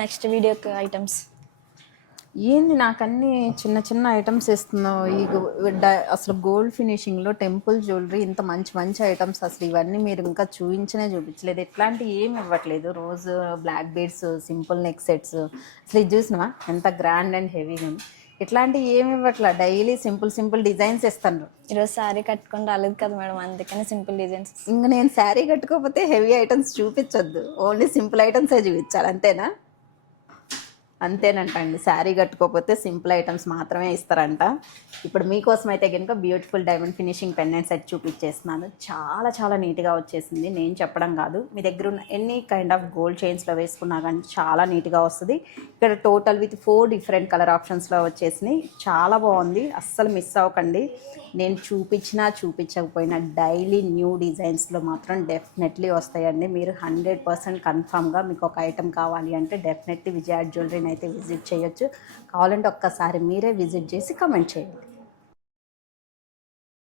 Next వీడియోకి items ఏంది నాకు అన్ని చిన్న చిన్న ఐటమ్స్ ఇస్తున్నావు అసలు గోల్డ్ ఫినిషింగ్లో టెంపుల్ జ్యువెలరీ ఇంత మంచి మంచి ఐటమ్స్ అసలు ఇవన్నీ మీరు ఇంకా చూపించలేదు ఎట్లాంటివి ఏమి ఇవ్వట్లేదు. రోజు black beads, simple neck sets, అసలు ఇది చూసినావా ఎంత గ్రాండ్ అండ్ హెవీగా ఉంది. ఇట్లాంటివి ఏమి ఇవ్వట్లా, డైలీ సింపుల్ సింపుల్ డిజైన్స్ ఇస్తాను. ఈరోజు శారీ కట్టుకొని రాలేదు కదా మేడం, అందుకని సింపుల్ డిజైన్స్. ఇంకా నేను శారీ కట్టుకోకపోతే హెవీ ఐటమ్స్ చూపించొద్దు, ఓన్లీ సింపుల్ ఐటమ్సే చూపించాలి, అంతేనా? అంతేనంట అండి, శారీ కట్టుకోకపోతే సింపుల్ ఐటమ్స్ మాత్రమే ఇస్తారంట. ఇప్పుడు మీకోసం అయితే కనుక beautiful diamond finishing pendant set చూపించేస్తున్నాను. చాలా చాలా నీట్గా వచ్చేసింది, నేను చెప్పడం కాదు. మీ దగ్గర ఉన్న ఎనీ కైండ్ ఆఫ్ గోల్డ్ చైన్స్లో వేసుకున్నా కానీ చాలా నీట్గా వస్తుంది. ఇక్కడ టోటల్ విత్ 4 డిఫరెంట్ కలర్ ఆప్షన్స్లో వచ్చేసినాయి. చాలా బాగుంది, అస్సలు మిస్ అవ్వకండి. నేను చూపించకపోయినా డైలీ న్యూ డిజైన్స్లో మాత్రం డెఫినెట్లీ వస్తాయండి. మీరు 100% కన్ఫామ్గా మీకు ఒక ఐటమ్ కావాలి అంటే డెఫినెట్లీ విజయ జ్యువెలరీని అయితే విజిట్ చేయొచ్చు. కావాలంటే ఒక్కసారి మీరే విజిట్ చేసి కమెంట్ చేయండి.